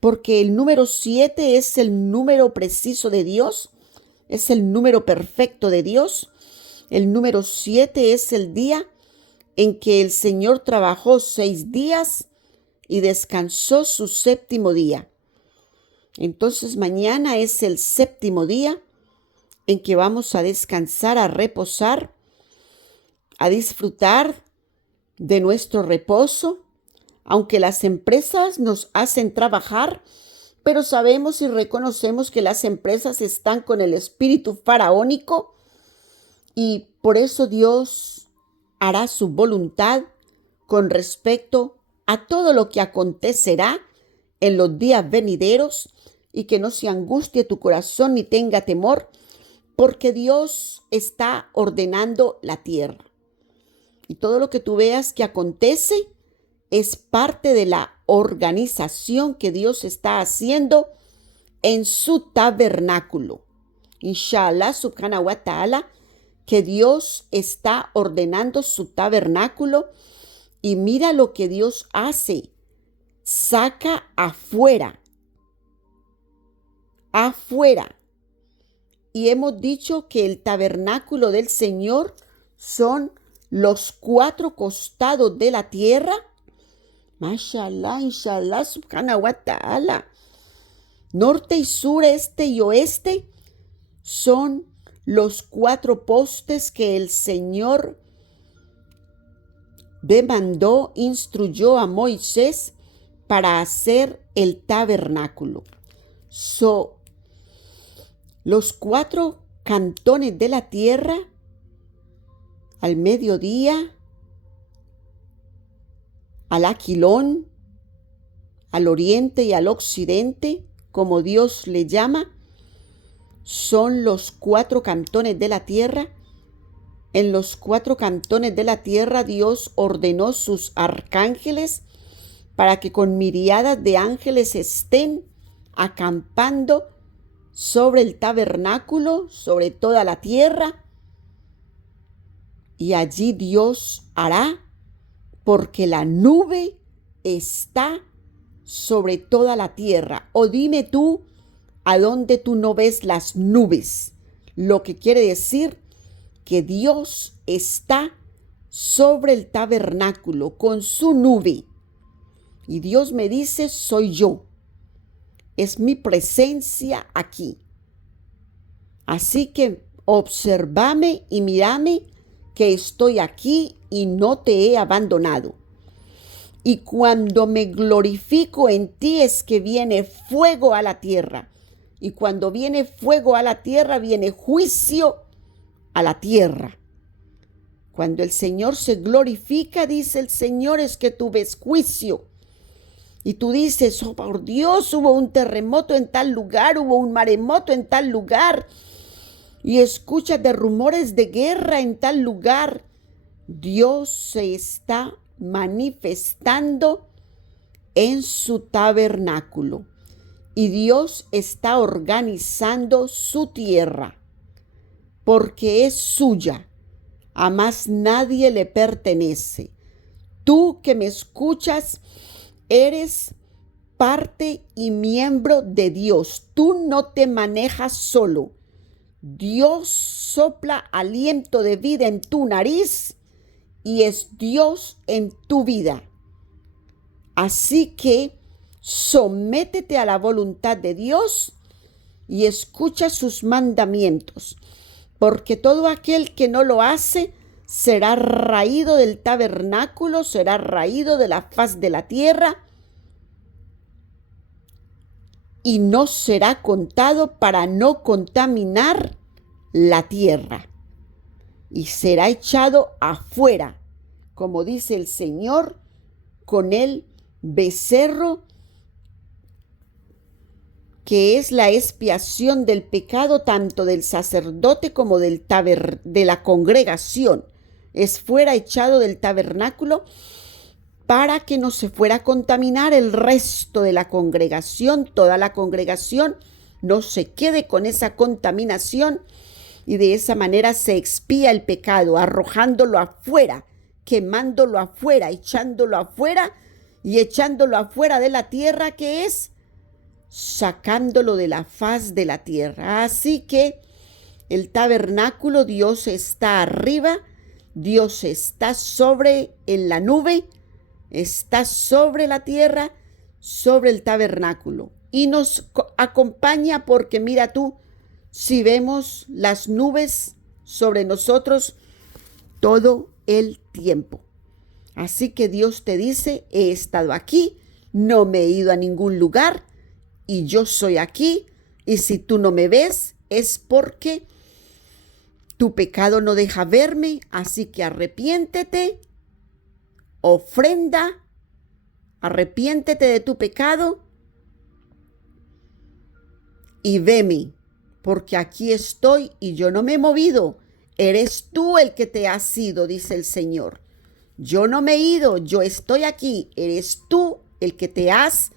porque el número 7 es el número preciso de Dios, es el número perfecto de Dios. El número 7 es el día en que el Señor trabajó 6 días y descansó su 7º día. Entonces mañana es el 7º día en que vamos a descansar, a reposar, a disfrutar de nuestro reposo, aunque las empresas nos hacen trabajar, pero sabemos y reconocemos que las empresas están con el espíritu faraónico y por eso Dios hará su voluntad con respecto a todo lo que acontecerá en los días venideros, y que no se angustie tu corazón ni tenga temor, porque Dios está ordenando la tierra. Y todo lo que tú veas que acontece es parte de la organización que Dios está haciendo en su tabernáculo. Inshallah, subhanahu wa ta'ala, que Dios está ordenando su tabernáculo, y mira lo que Dios hace. Saca afuera. Y hemos dicho que el tabernáculo del Señor son los 4 costados de la tierra. Mashallah, inshallah, subhanahu wa ta'ala. Norte y sur, este y oeste son los 4 postes que el Señor demandó, instruyó a Moisés para hacer el tabernáculo. Los 4 cantones de la tierra, al mediodía, al aquilón, al oriente y al occidente, como Dios le llama, son los 4 cantones de la tierra. En los 4 cantones de la tierra Dios ordenó sus arcángeles para que con miríadas de ángeles estén acampando sobre el tabernáculo, sobre toda la tierra. Y allí Dios hará, porque la nube está sobre toda la tierra. O dime tú, ¿a dónde tú no ves las nubes? Lo que quiere decir que Dios está sobre el tabernáculo con su nube. Y Dios me dice, soy yo. Es mi presencia aquí. Así que obsérvame y mírame que estoy aquí y no te he abandonado. Y cuando me glorifico en ti es que viene fuego a la tierra. Y cuando viene fuego a la tierra, viene juicio a la tierra. Cuando el Señor se glorifica, dice el Señor, es que tú ves juicio. Y tú dices, oh por Dios, hubo un terremoto en tal lugar, hubo un maremoto en tal lugar. Y escuchas de rumores de guerra en tal lugar. Dios se está manifestando en su tabernáculo. Y Dios está organizando su tierra, porque es suya. A más nadie le pertenece. Tú que me escuchas, eres parte y miembro de Dios. Tú no te manejas solo. Dios sopla aliento de vida en tu nariz y es Dios en tu vida. Así que sométete a la voluntad de Dios y escucha sus mandamientos, porque todo aquel que no lo hace será raído del tabernáculo, será raído de la faz de la tierra y no será contado para no contaminar la tierra. Y será echado afuera, como dice el Señor, con el becerro que es la expiación del pecado tanto del sacerdote como de la congregación. Es fuera echado del tabernáculo para que no se fuera a contaminar el resto de la congregación, toda la congregación no se quede con esa contaminación, y de esa manera se expía el pecado, arrojándolo afuera, quemándolo afuera, echándolo afuera y echándolo afuera de la tierra, que es sacándolo de la faz de la tierra. Así que el tabernáculo, Dios está arriba, Dios está sobre en la nube, está sobre la tierra, sobre el tabernáculo, y nos acompaña porque mira tú, si vemos las nubes sobre nosotros todo el tiempo. Así que Dios te dice, he estado aquí, no me he ido a ningún lugar y yo soy aquí, y si tú no me ves es porque tu pecado no deja verme, así que arrepiéntete, ofrenda, arrepiéntete de tu pecado y veme, porque aquí estoy y yo no me he movido. Eres tú el que te has ido, dice el Señor. Yo no me he ido, yo estoy aquí. Eres tú el que te has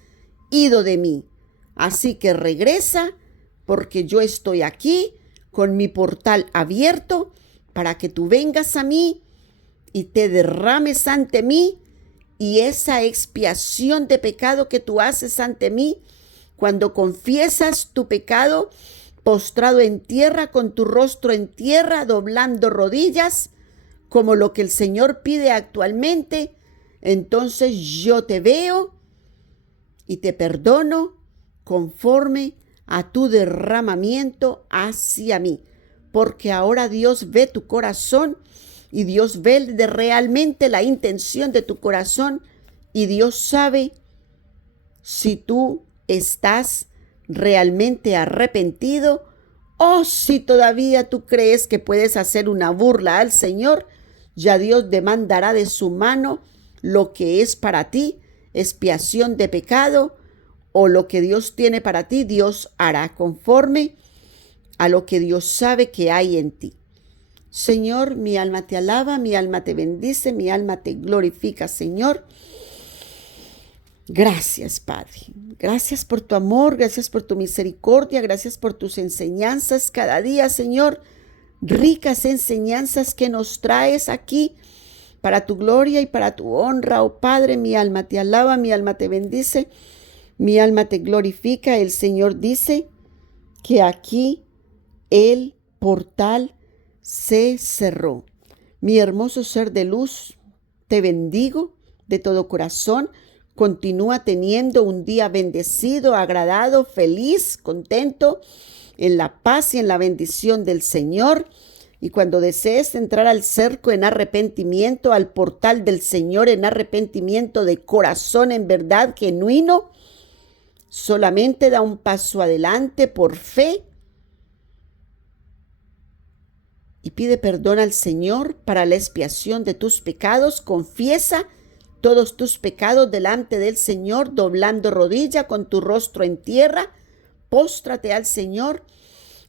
ido de mí. Así que regresa, porque yo estoy aquí con mi portal abierto para que tú vengas a mí y te derrames ante mí, y esa expiación de pecado que tú haces ante mí, cuando confiesas tu pecado, postrado en tierra, con tu rostro en tierra, doblando rodillas, como lo que el Señor pide actualmente, entonces yo te veo y te perdono conforme a tu derramamiento hacia mí, porque ahora Dios ve tu corazón y Dios ve realmente la intención de tu corazón, y Dios sabe si tú estás realmente arrepentido o si todavía tú crees que puedes hacer una burla al Señor. Ya Dios demandará de su mano lo que es para ti expiación de pecado, o lo que Dios tiene para ti, Dios hará conforme a lo que Dios sabe que hay en ti. Señor, mi alma te alaba, mi alma te bendice, mi alma te glorifica, Señor. Gracias, Padre. Gracias por tu amor, gracias por tu misericordia, gracias por tus enseñanzas cada día, Señor. Ricas enseñanzas que nos traes aquí para tu gloria y para tu honra, oh Padre. Mi alma te alaba, mi alma te bendice, mi alma te glorifica. El Señor dice que aquí el portal se cerró. Mi hermoso ser de luz, te bendigo de todo corazón. Continúa teniendo un día bendecido, agradado, feliz, contento, en la paz y en la bendición del Señor. Y cuando desees entrar al cerco en arrepentimiento, al portal del Señor en arrepentimiento de corazón en verdad genuino, solamente da un paso adelante por fe y pide perdón al Señor para la expiación de tus pecados. Confiesa todos tus pecados delante del Señor, doblando rodilla con tu rostro en tierra. Póstrate al Señor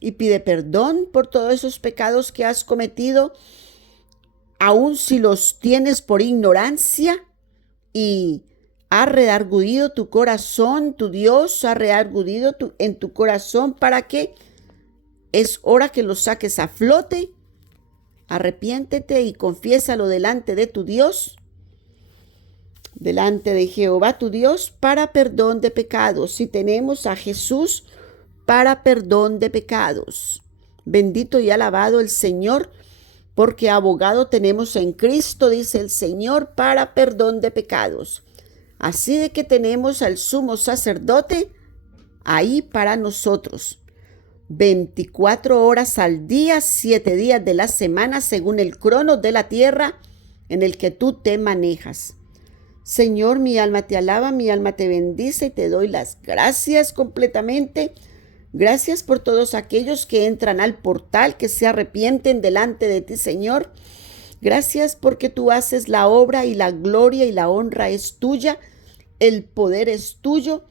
y pide perdón por todos esos pecados que has cometido, aun si los tienes por ignorancia, y ha redarguido tu corazón, tu Dios ha redarguido en tu corazón, para que es hora que lo saques a flote. Arrepiéntete y confiésalo delante de tu Dios, delante de Jehová tu Dios, para perdón de pecados. Si tenemos a Jesús para perdón de pecados. Bendito y alabado el Señor, porque abogado tenemos en Cristo, dice el Señor, para perdón de pecados. Así de que tenemos al sumo sacerdote ahí para nosotros. 24 horas al día, 7 días de la semana, según el crono de la tierra en el que tú te manejas. Señor, mi alma te alaba, mi alma te bendice y te doy las gracias completamente. Gracias por todos aquellos que entran al portal, que se arrepienten delante de ti, Señor. Gracias porque tú haces la obra, y la gloria y la honra es tuya. El poder es tuyo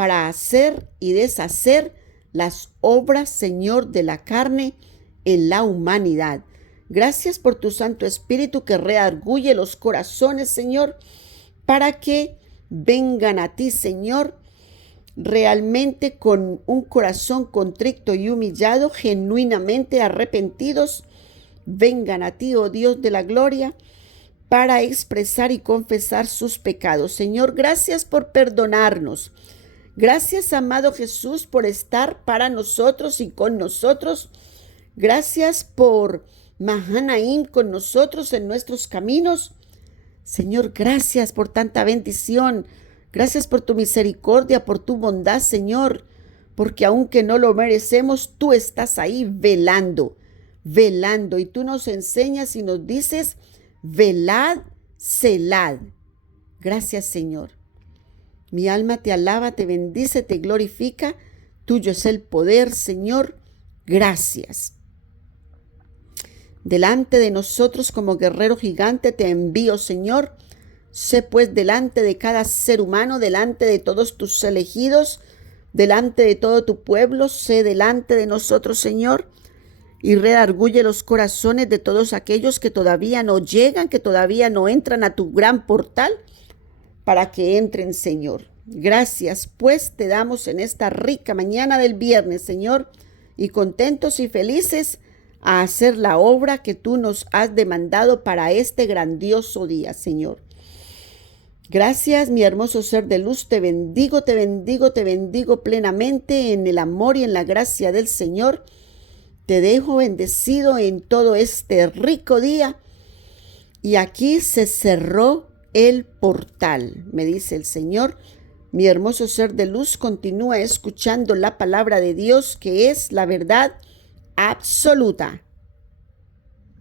para hacer y deshacer las obras, Señor, de la carne en la humanidad. Gracias por tu Santo Espíritu que redarguye los corazones, Señor, para que vengan a ti, Señor, realmente con un corazón contrito y humillado, genuinamente arrepentidos. Vengan a ti, oh Dios de la gloria, para expresar y confesar sus pecados. Señor, gracias por perdonarnos. Gracias, amado Jesús, por estar para nosotros y con nosotros. Gracias por Mahanaim con nosotros en nuestros caminos. Señor, gracias por tanta bendición. Gracias por tu misericordia, por tu bondad, Señor, porque aunque no lo merecemos, tú estás ahí velando, y tú nos enseñas y nos dices, velad, celad. Gracias, Señor. Mi alma te alaba, te bendice, te glorifica. Tuyo es el poder, Señor. Gracias. Delante de nosotros como guerrero gigante te envío, Señor. Sé pues delante de cada ser humano, delante de todos tus elegidos, delante de todo tu pueblo, sé delante de nosotros, Señor, y redarguye los corazones de todos aquellos que todavía no llegan, que todavía no entran a tu gran portal, para que entren, Señor. Gracias, pues, te damos en esta rica mañana del viernes, Señor, y contentos y felices a hacer la obra que tú nos has demandado para este grandioso día, Señor. Gracias, mi hermoso ser de luz, te bendigo, te bendigo, te bendigo plenamente en el amor y en la gracia del Señor. Te dejo bendecido en todo este rico día. Y aquí se cerró el portal, me dice el Señor. Mi hermoso ser de luz, continúa escuchando la palabra de Dios, que es la verdad absoluta.